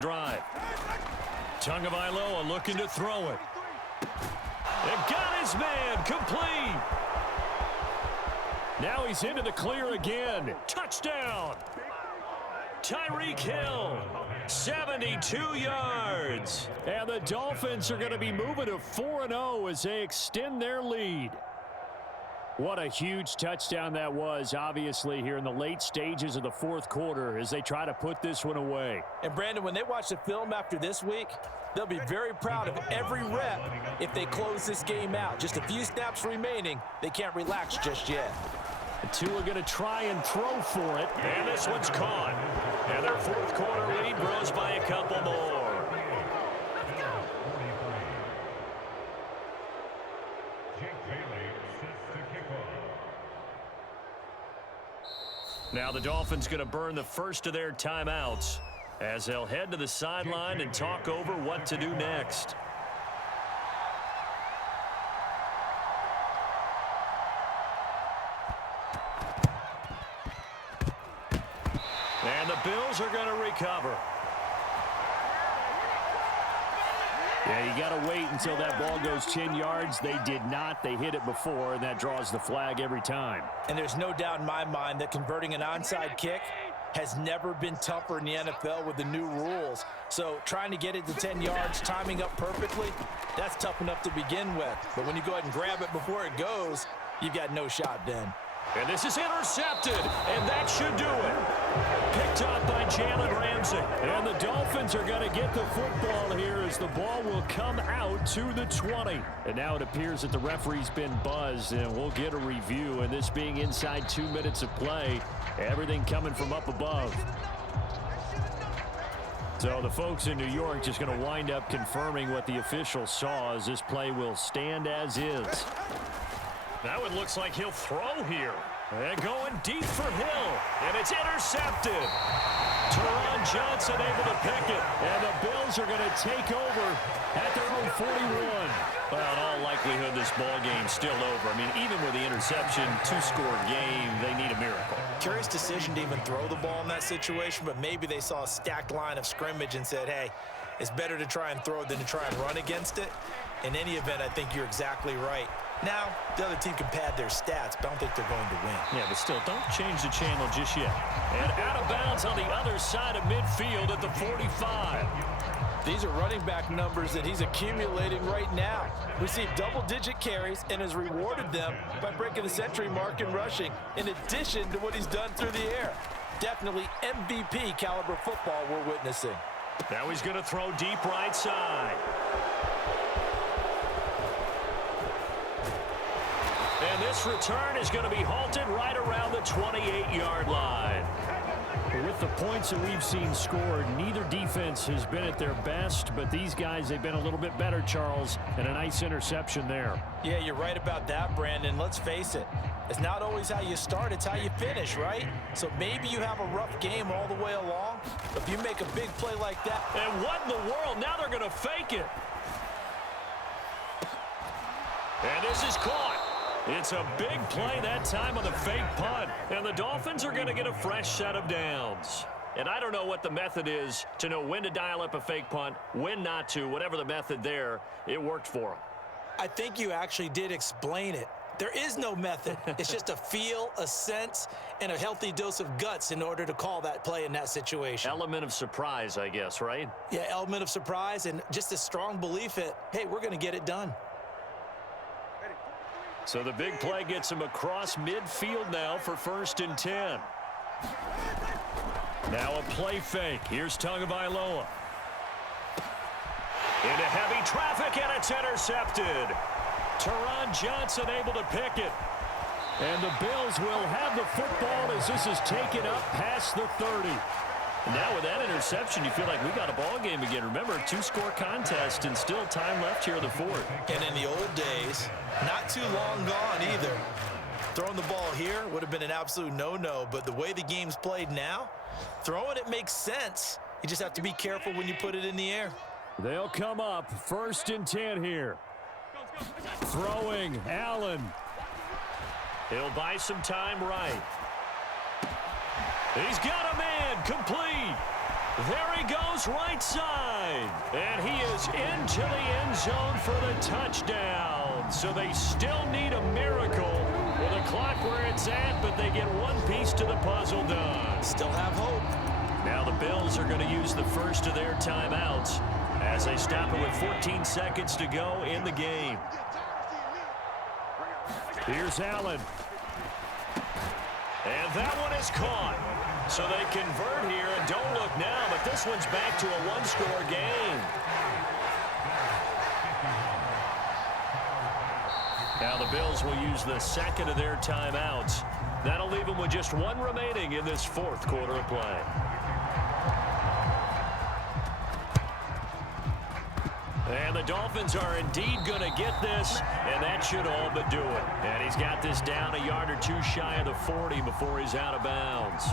drive. Tagovailoa looking to throw it. It got his man complete. Now he's into the clear again. Touchdown. Tyreek Hill, 72 yards. And the Dolphins are going to be moving to 4-0 as they extend their lead. What a huge touchdown that was, obviously, here in the late stages of the fourth quarter as they try to put this one away. And, Brandon, when they watch the film after this week, they'll be very proud of every rep if they close this game out. Just a few snaps remaining. They can't relax just yet. The two are going to try and throw for it. And this one's caught. And their fourth quarter lead grows by a couple more. Now the Dolphins going to burn the first of their timeouts as they'll head to the sideline and talk over what to do next. And the Bills are going to recover. Yeah, you got to wait until that ball goes 10 yards. They did not. They hit it before, and that draws the flag every time. And there's no doubt in my mind that converting an onside kick has never been tougher in the NFL with the new rules. So trying to get it to 10 yards, timing up perfectly, that's tough enough to begin with. But when you go ahead and grab it before it goes, you've got no shot then. And this is intercepted, and that should do it. Picked up by Jalen Ramsey. And the Dolphins are going to get the football here as the ball will come out to the 20. And now it appears that the referee's been buzzed, and we'll get a review. And this being inside 2 minutes of play, everything coming from up above. So the folks in New York just going to wind up confirming what the official saw as this play will stand as is. Now it looks like he'll throw here. And going deep for Hill. And it's intercepted. Teron Johnson able to pick it. And the Bills are going to take over at their own 41. Well, in all likelihood, this ball game's still over. I mean, even with the interception, two-score game, they need a miracle. Curious decision to even throw the ball in that situation, but maybe they saw a stacked line of scrimmage and said, hey, it's better to try and throw than to try and run against it. In any event, I think you're exactly right. Now, the other team can pad their stats, but I don't think they're going to win. Yeah, but still, don't change the channel just yet. And out of bounds on the other side of midfield at the 45. These are running back numbers that he's accumulating right now. Received double-digit carries and has rewarded them by breaking the century mark in rushing, in addition to what he's done through the air. Definitely MVP caliber football we're witnessing. Now he's going to throw deep right side. And this return is going to be halted right around the 28-yard line. With the points that we've seen scored, neither defense has been at their best, but these guys, they've been a little bit better, Charles, and a nice interception there. Yeah, you're right about that, Brandon. Let's face it. It's not always how you start, it's how you finish, right? So maybe you have a rough game all the way along. If you make a big play like that. And what in the world? Now they're going to fake it. And this is caught. It's a big play that time on the fake punt. And the Dolphins are going to get a fresh set of downs. And I don't know what the method is to know when to dial up a fake punt, when not to, whatever the method there, it worked for them. I think you actually did explain it. There is no method. It's just a feel, a sense, and a healthy dose of guts in order to call that play in that situation. Element of surprise, I guess, right? Yeah, element of surprise and just a strong belief that, hey, we're going to get it done. So the big play gets him across midfield now for 1st and 10. Now a play fake. Here's Tagovailoa. Into heavy traffic, and it's intercepted. Teron Johnson able to pick it. And the Bills will have the football as this is taken up past the 30. And now with that interception, you feel like we got a ball game again. Remember, a two-score contest and still time left here in the fourth. And in the old days, not too long gone either. Throwing the ball here would have been an absolute no-no, but the way the game's played now, throwing it makes sense. You just have to be careful when you put it in the air. They'll come up 1st and 10 here. Throwing, Allen. He'll buy some time right. He's got a man complete. There he goes right side. And he is into the end zone for the touchdown. So they still need a miracle with the clock where it's at, but they get one piece to the puzzle done. Still have hope. Now the Bills are going to use the first of their timeouts as they stop it with 14 seconds to go in the game. Here's Allen. And that one is caught. So they convert here, and don't look now, but this one's back to a one-score game. Now the Bills will use the second of their timeouts. That'll leave them with just one remaining in this fourth quarter of play. And the Dolphins are indeed going to get this, and that should all but do it. And he's got this down a yard or two shy of the 40 before he's out of bounds.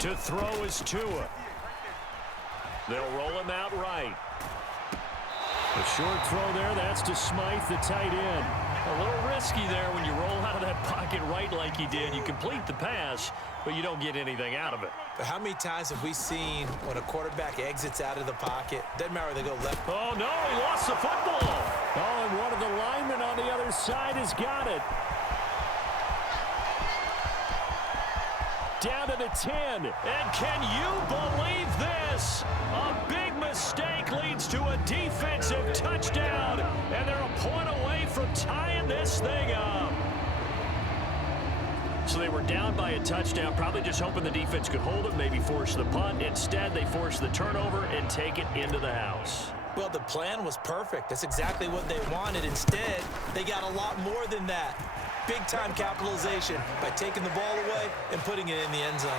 To throw is Tua. They'll roll him out right. A short throw there, that's to Smythe, the tight end. A little risky there when you roll out of that pocket right like he did. You complete the pass, but you don't get anything out of it. But how many times have we seen when a quarterback exits out of the pocket? Doesn't matter whether they go left. Oh, no, he lost the football. Oh, and one of the linemen on the other side has got it. Down to the 10. And can you believe this? A big mistake leads to a defensive touchdown. And they're a point away from tying this thing up. So they were down by a touchdown, probably just hoping the defense could hold it, maybe force the punt. Instead, they force the turnover and take it into the house. Well, the plan was perfect. That's exactly what they wanted. Instead, they got a lot more than that. Big-time capitalization by taking the ball away and putting it in the end zone.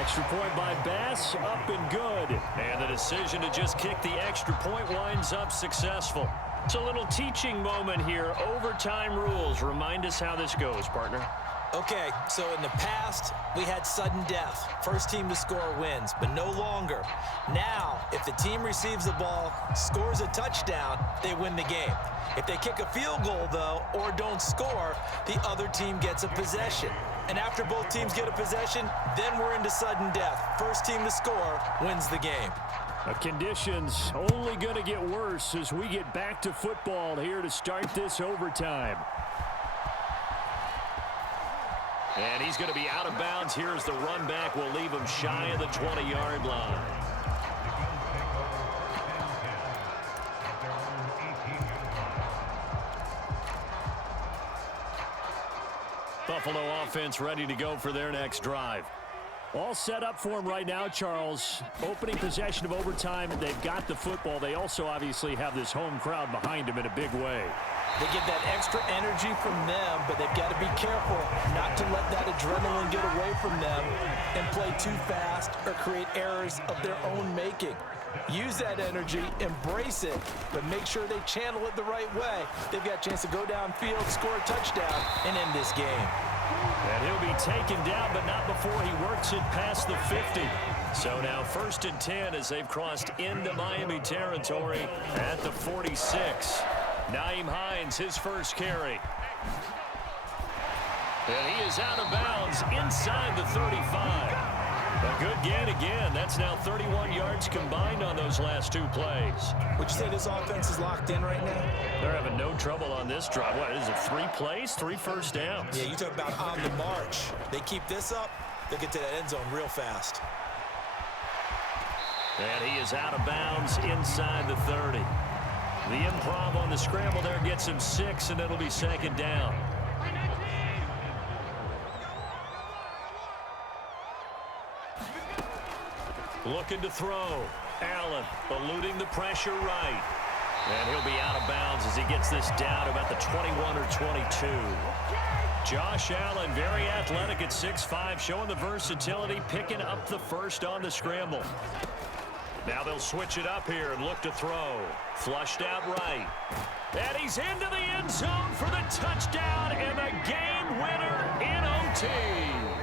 Extra point by Bass, up and good. And the decision to just kick the extra point winds up successful. It's a little teaching moment here. Overtime rules. Remind us how this goes, partner. Okay, so in the past, we had sudden death. First team to score wins, but no longer. Now, if the team receives the ball, scores a touchdown, they win the game. If they kick a field goal, though, or don't score, the other team gets a possession. And after both teams get a possession, then we're into sudden death. First team to score wins the game. The conditions only going to get worse as we get back to football here to start this overtime. And he's going to be out of bounds. Here's the run back. We'll leave him shy of the 20-yard line. Buffalo offense ready to go for their next drive. All set up for him right now, Charles. Opening possession of overtime. They've got the football. They also obviously have this home crowd behind them in a big way. They get that extra energy from them, but they've got to be careful not to let that adrenaline get away from them and play too fast or create errors of their own making. Use that energy, embrace it, but make sure they channel it the right way. They've got a chance to go downfield, score a touchdown, and end this game. And he'll be taken down, but not before he works it past the 50. So now 1st and 10 as they've crossed into Miami territory at the 46. Nyheim Hines, his first carry. And he is out of bounds inside the 35. A good gain again. That's now 31 yards combined on those last two plays. Would you say this offense is locked in right now? They're having no trouble on this drive. What is it, 3 plays, 3 first downs? Yeah, you talk about on the march. They keep this up, they'll get to that end zone real fast. And he is out of bounds inside the 30. The improv on the scramble there gets him 6, and it'll be 2nd down. Looking to throw. Allen eluding the pressure right. And he'll be out of bounds as he gets this down to about the 21 or 22. Josh Allen, very athletic at 6'5", showing the versatility, picking up the first on the scramble. Now they'll switch it up here and look to throw. Flushed out right. And he's into the end zone for the touchdown and the game winner in OT.